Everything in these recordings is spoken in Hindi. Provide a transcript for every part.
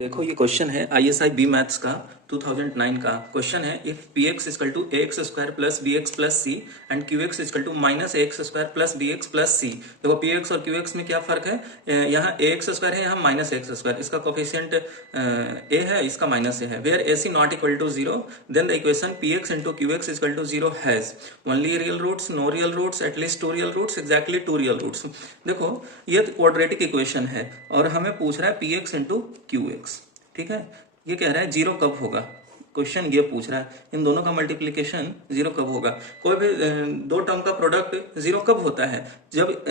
देखो ये क्वेश्चन है ISI बी मैथ्स का 2009 का क्वेश्चन है। If P X is equal to A X square plus B X plus C and Q x is equal to minus A X square plus B X plus C. देखो पी एक्स और क्यू एक्स में क्या फर्क है, यहाँ ए एक्स स्क्वायर है, यहाँ माइनस एक्स स्क्वायर। इसका कोफिशियंट ए है, इसका माइनस ए है। Where a c not equal to zero then the equation p x into q x is equal to zero has only real roots, no real roots, at least two real roots, exactly two real roots. देखो ये क्वाड्रेटिक इक्वेशन है और हमें पूछ रहा है P x into q x. ठीक है, ये कह रहा है जीरो कब होगा, क्वेश्चन ये पूछ रहा है इन दोनों का मल्टीप्लिकेशन जीरो कब होगा। कोई भी दो टर्म का प्रोडक्ट जीरो कब होता है, जब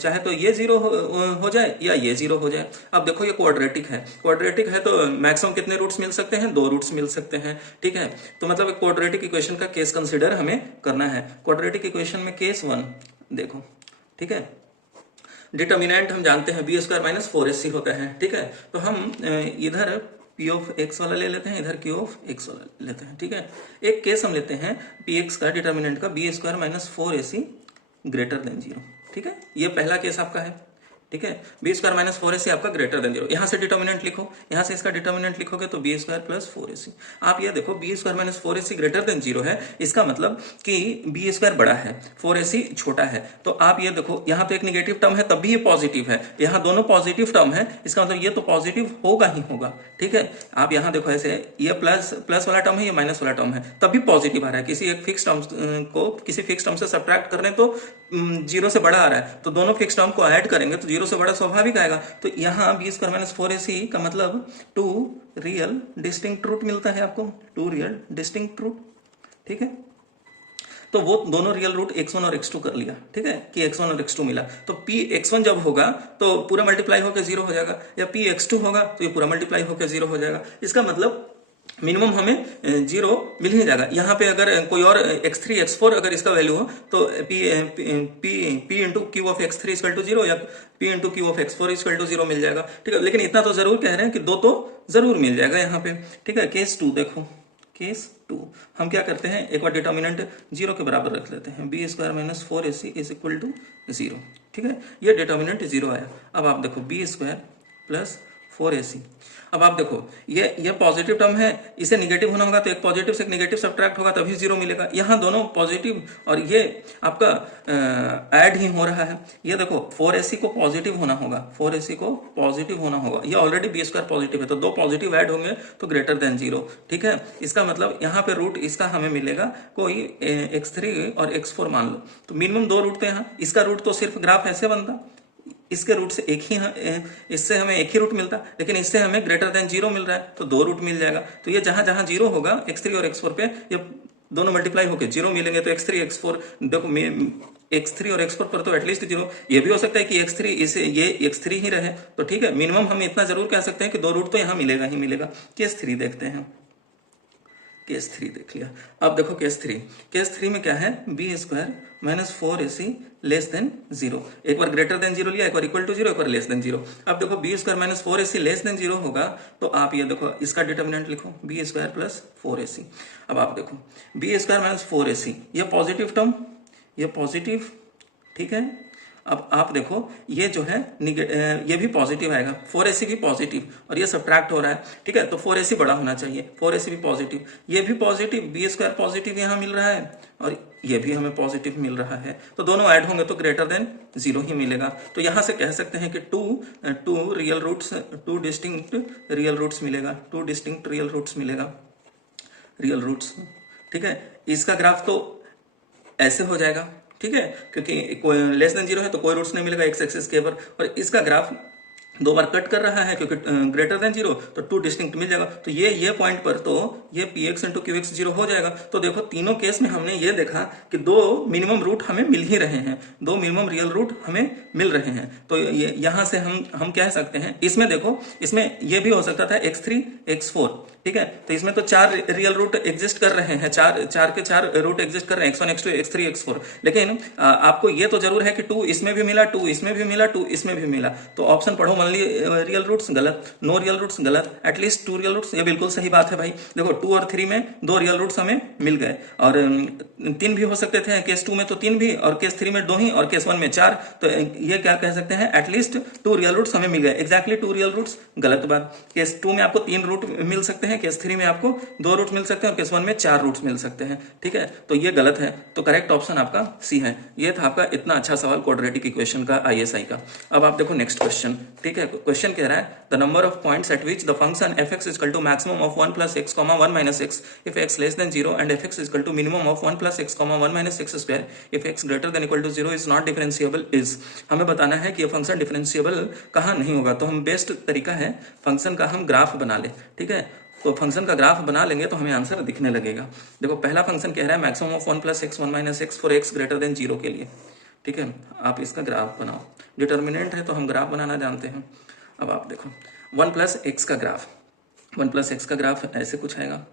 चाहे तो ये जीरो हो जाए या ये जीरो हो जाए। अब देखो ये क्वाड्रेटिक है, क्वाड्रेटिक है तो मैक्सिमम कितने रूट्स मिल सकते हैं, दो रूट्स मिल सकते हैं। ठीक है, तो मतलब क्वाड्रेटिक इक्वेशन का केस कंसिडर हमें करना है। क्वाड्रेटिक इक्वेशन में केस वन देखो, ठीक है, डिटर्मिनेंट हम जानते हैं बी स्क्वायर माइनस 4ac होता है। ठीक है, तो हम इधर पी ऑफ एक्स वाला ले लेते हैं, इधर क्यू ऑफ एक्स वाला लेते हैं। ठीक है, एक केस हम लेते हैं पी एक्स का डिटर्मिनेंट का b square minus 4ac greater than zero. ठीक है, ये पहला केस आपका है। ठीक है, बी स्क्वायर माइनस 4ac आपका ग्रेटर देन जीरो। यहां से डिटर्मिनेंट लिखो, यहां से इसका डिटर्मिनेंट लिखोगे तो बी स्क्वायर प्लस 4ac। आप ये देखो b square minus 4ac greater than zero है, इसका मतलब कि बी स्क्वायर बड़ा है, 4ac छोटा है। तो आप ये देखो यहाँ पे एक निगेटिव टर्म है तब भी ये पॉजिटिव है, यहाँ दोनों पॉजिटिव टर्म है, इसका मतलब ये तो पॉजिटिव होगा ही होगा। ठीक है, आप यहाँ देखो ऐसे ये प्लस वाला टर्म है, ये माइनस वाला टर्म है, तब भी पॉजिटिव आ रहा है। किसी एक फिक्स टर्म को किसी फिक्स टर्म से सब्ट्रैक्ट करने तो जीरो से बड़ा आ रहा है, तो दोनों फिक्स टर्म को ऐड करेंगे तो जीरो से बड़ा स्वाभाविक आएगा। तो यहाँ बी स्क्वायर माइनस 4ac का मतलब टू रियल डिस्टिंक्ट रूट मिलता है आपको, टू रियल डिस्टिंक्ट रूट। ठीक है, तो वो दोनों रियल रूट x1 और x2 कर लिया। ठीक है, कि x1 और x2 मिला, तो p x1 जब होगा तो पूरा मल्टीप्लाई होकर जीरो हो जाएगा, या p x2 होगा तो ये पूरा मल्टीप्लाई होकर जीरो हो जाएगा। इसका मतलब मिनिमम हमें जीरो मिल ही जाएगा। यहाँ पे अगर कोई और x3 x4 अगर इसका वैल्यू हो तो p into Q of x3 equal to zero या p into Q of x4 equal to zero मिल जाएगा। ठीक है, लेकिन इतना तो जरूर कह रहे हैं कि दो तो जरूर मिल जाएगा यहाँ पे। ठीक है, केस टू देखो, केस टू हम क्या करते हैं, एक बार डिटर्मिनेंट जीरो के बराबर रख लेते हैं, b square minus 4ac is equal to zero. ठीक है, ये डिटर्मिनेंट जीरो आया। अब आप देखो बी स्क्वायर प्लस 4ac। अब आप देखो ये पॉजिटिव टर्म है, इसे निगेटिव होना होगा तो एक पॉजिटिव से एक निगेटिव सब्ट्रैक्ट होगा तभी जीरो मिलेगा। यहाँ दोनों पॉजिटिव और ये आपका ऐड ही हो रहा है। ये देखो 4ac को पॉजिटिव होना होगा, 4ac को पॉजिटिव होना होगा, ये ऑलरेडी बी स्क्वायर पॉजिटिव है तो दो पॉजिटिव ऐड होंगे तो ग्रेटर देन जीरो। ठीक है, इसका मतलब यहाँ पे रूट इसका हमें मिलेगा कोई x3 और x4 मान लो, तो मिनिमम दो रूट थे यहाँ। इसका रूट तो सिर्फ ग्राफ ऐसे बनता, इसके रूट से एक ही, इससे हमें एक ही रूट मिलता, लेकिन इससे हमें ग्रेटर देन जीरो मिल रहा है तो दो रूट मिल जाएगा। तो ये जहां जहां जीरो होगा x3 और x4 पे ये दोनों मल्टीप्लाई होकर जीरो मिलेंगे, तो x3 x4 देखो x3 और x4 पर तो एटलीस्ट जीरो। ये भी हो सकता है कि x3 इसे ये x3 ही रहे, तो ठीक है, मिनिमम हम इतना जरूर कह सकते हैं कि दो रूट तो यहाँ मिलेगा ही मिलेगा। केस 3 देखते हैं, केस 3 देख लिया। अब देखो केस 3, केस 3 में क्या है, b square minus 4ac less than zero. एक बार ग्रेटर देन जीरो लिया, एक बार इक्वल टू जीरो, एक बार लेस देन जीरो। अब देखो b square minus 4ac less than zero होगा तो आप ये देखो इसका डिटर्मिनेंट लिखो, बी स्क्वायर प्लस 4ac। अब आप देखो बी स्क्वायर माइनस 4ac, ये पॉजिटिव टर्म, ये पॉजिटिव। ठीक है, अब आप देखो ये जो है ये भी पॉजिटिव आएगा, 4ac भी पॉजिटिव और ये सब्ट्रैक्ट हो रहा है। ठीक है, तो 4ac बड़ा होना चाहिए, 4ac भी पॉजिटिव, ये भी पॉजिटिव, बी स्क्वायर पॉजिटिव यहाँ मिल रहा है और ये भी हमें पॉजिटिव मिल रहा है, तो दोनों ऐड होंगे तो ग्रेटर देन जीरो ही मिलेगा। तो यहां से कह सकते हैं कि two real roots, two distinct real roots मिलेगा, टू डिस्टिंक्ट रियल रूट्स मिलेगा, रियल रूट्स। ठीक है, इसका ग्राफ तो ऐसे हो जाएगा। ठीक है, क्योंकि कोई लेस देन जीरो है तो कोई रूट्स नहीं मिलेगा एक्स एक्सिस के ऊपर, और इसका ग्राफ दो बार कट कर रहा है क्योंकि ग्रेटर देन जीरो, तो टू डिस्टिंक्ट मिल जाएगा। तो ये पॉइंट पर तो ये P x into q x zero हो जाएगा। तो देखो तीनों केस में हमने ये देखा कि दो मिनिमम रूट हमें मिल ही रहे हैं, दो मिनिमम रियल रूट हमें मिल रहे हैं। तो ये यहाँ से हम कह सकते हैं, इसमें देखो इसमें ये भी हो सकता था x3 x4। ठीक है, तो इसमें तो चार रियल रूट एग्जिस्ट कर रहे हैं, चार के चार रूट एग्जिस्ट कर रहे हैं, x1 x2 x3 x4। लेकिन आपको ये तो जरूर है कि टू इसमें भी मिला, टू इसमें भी मिला, टू इसमें भी मिला। तो ऑप्शन पढ़ो ओनली रियल रूट्स गलत, नो रियल रूट्स गलत, एटलीस्ट 2 रियल रूट्स ये बिल्कुल सही बात है भाई। देखो 2 और 3 में 2 रियल रूट्स हमें मिल गए, और 3 भी हो सकते थे, केस 2 में तो 3 भी, और केस 3 में 2 ही, और केस 1 में 4, तो ये क्या कह सकते हैं, एटलीस्ट 2 रियल रूट्स हमें मिल गए। एग्जैक्टली 2 रियल रूट्स गलत बात, केस 2 में आपको 3 रूट मिल सकते हैं, केस 3 में आपको 2 रूट मिल सकते हैं, और केस 1 में 4 रूट्स मिल सकते हैं, ठीक है, तो ये गलत है। तो करेक्ट ऑप्शन आपका सी है। ये था आपका इतना अच्छा सवाल क्वाड्रेटिक इक्वेशन का ISI का। अब आप देखो नेक्स्ट क्वेश्चन, ठीक है। क्वेश्चन कह रहा है the number of points at which the function f(x) equal to maximum of 1 + x, 1 - x if x less than 0 and f(x) equal to minimum of 1 + x, 1 - x square if x greater than equal to 0 is not differentiable is। हमें बताना है कि ये फंक्शन डिफरेंशिएबल कहाँ नहीं होगा। तो हम बेस्ट तरीका है फंक्शन का हम ग्राफ बना ले, ठीक है। तो फंक्शन का ग्राफ बना लेंगे तो हमें आंसर दिखने लगेगा। देखो पहला फंक्शन कह रहा है maximum of 1 + x, 1 - x for x greater then 0 के लिए, ठीक है। आप इसका ग्राफ बनाओ, डिटर्मिनेंट है तो हम ग्राफ बनाना जानते हैं। अब आप देखो 1 + x का ग्राफ, 1 + x का ग्राफ ऐसे कुछ आएगा।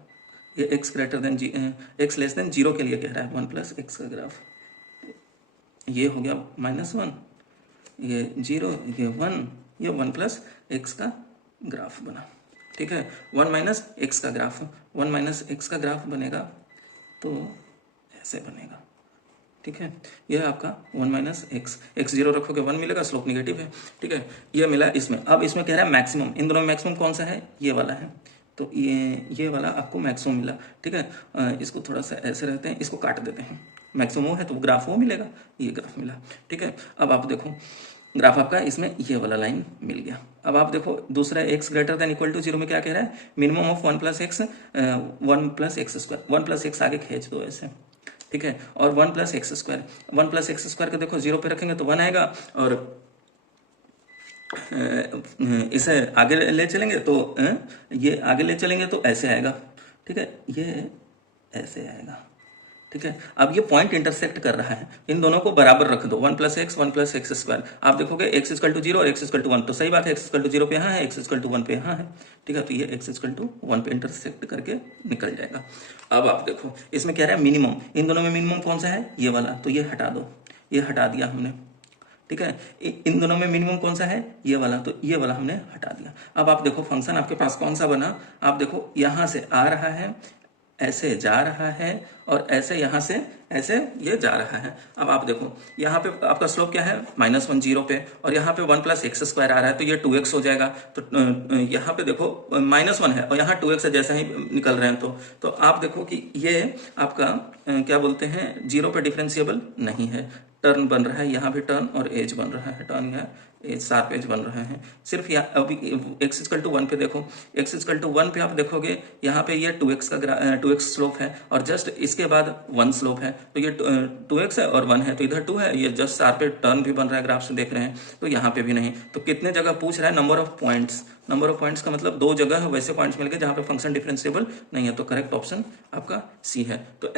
ये x greater then x less than 0 के लिए कह रहा है 1 + x का ग्राफ। ये हो गया -1, ये 0, ये 1, ये 1 + x का ग्राफ बना, ठीक है। 1 - x का ग्राफ, 1 - x का ग्राफ बनेगा तो ऐसे बनेगा, ठीक है। यह आपका 1 - x 0 रखोगे 1 मिलेगा, स्लोप निगेटिव है, ठीक है। ये मिला इसमें। अब इसमें कह रहा है मैक्सिमम, इन दोनों में मैक्सिमम कौन सा है, ये वाला है, तो ये वाला आपको मैक्सिमम मिला, ठीक है। इसको थोड़ा सा ऐसे रहते हैं, इसको काट देते हैं, मैक्सिमम वो है तो ग्राफ वो मिलेगा, ये ग्राफ मिला, ठीक है। अब आप देखो ग्राफ आपका इसमें ये वाला लाइन मिल गया। अब आप देखो दूसरा x greater than equal to 0 में क्या कह रहा है, minimum of 1 + x, 1 + x square, 1 + x आगे खींच दो ऐसे, ठीक है, और 1 + x स्क्वायर, 1 + x स्क्वायर का देखो 0 पे रखेंगे तो 1 आएगा, और इसे आगे ले चलेंगे तो ये आगे ले चलेंगे तो ऐसे आएगा, ठीक है, ये ऐसे आएगा, ठीक है। अब ये पॉइंट इंटरसेक्ट कर रहा है, इन दोनों को बराबर रख दो, 1 + x, 1 + x स्क्वायर। आप देखोगे x = 0 और x = 1, तो सही बात है, x = 0 पे यहाँ है, x = 1 पे यहाँ है, ठीक है। तो ये x = 1 पे इंटरसेक्ट करके निकल जाएगा। अब आप देखो इसमें कह रहा है मिनिमम, इन दोनों में मिनिमम कौन सा है, ये वाला, तो ये हटा दो, ये हटा दिया हमने, ठीक है। इन दोनों में मिनिमम कौन सा है, ये वाला, तो ये वाला हमने हटा दिया। अब आप देखो फंक्शन आपके पास कौन सा बना, आप देखो यहाँ से आ रहा है, ऐसे जा रहा है, और ऐसे यहाँ से ऐसे ये जा रहा है। अब आप देखो यहाँ पे आपका स्लोप क्या है, -1 0 पे, और यहाँ पे 1 + x स्क्वायर आ रहा है, तो ये 2x हो जाएगा। तो यहाँ पे देखो -1 है और यहाँ 2x है, जैसे ही निकल रहे हैं तो आप देखो कि ये आपका क्या बोलते हैं, 0 पे डिफरेंशिएबल नहीं है। टर्न बन रहा है यहाँ पे, टर्न और एज बन रहा है, टर्न या एज, शार्प एज बन रहे हैं। सिर्फ यहाँ अभी x = 1 पे देखो, x = 1 पे आप देखोगे यहाँ पे ये 2x का 2x स्लोप है, और जस्ट इसके बाद 1 स्लोप है, तो ये 2x है और 1 है, तो इधर 2 है, ये जस्ट शार्प एज टर्न भी बन रहा है, ग्राफ से देख रहे हैं, तो यहाँ पे भी नहीं। तो कितने जगह पूछ रहा है, number of points, number of points का मतलब 2 जगह वैसे पॉइंट्स मिल गए जहाँ पे फंक्शन डिफरेंशिएबल नहीं है, तो करेक्ट ऑप्शन आपका सी है। तो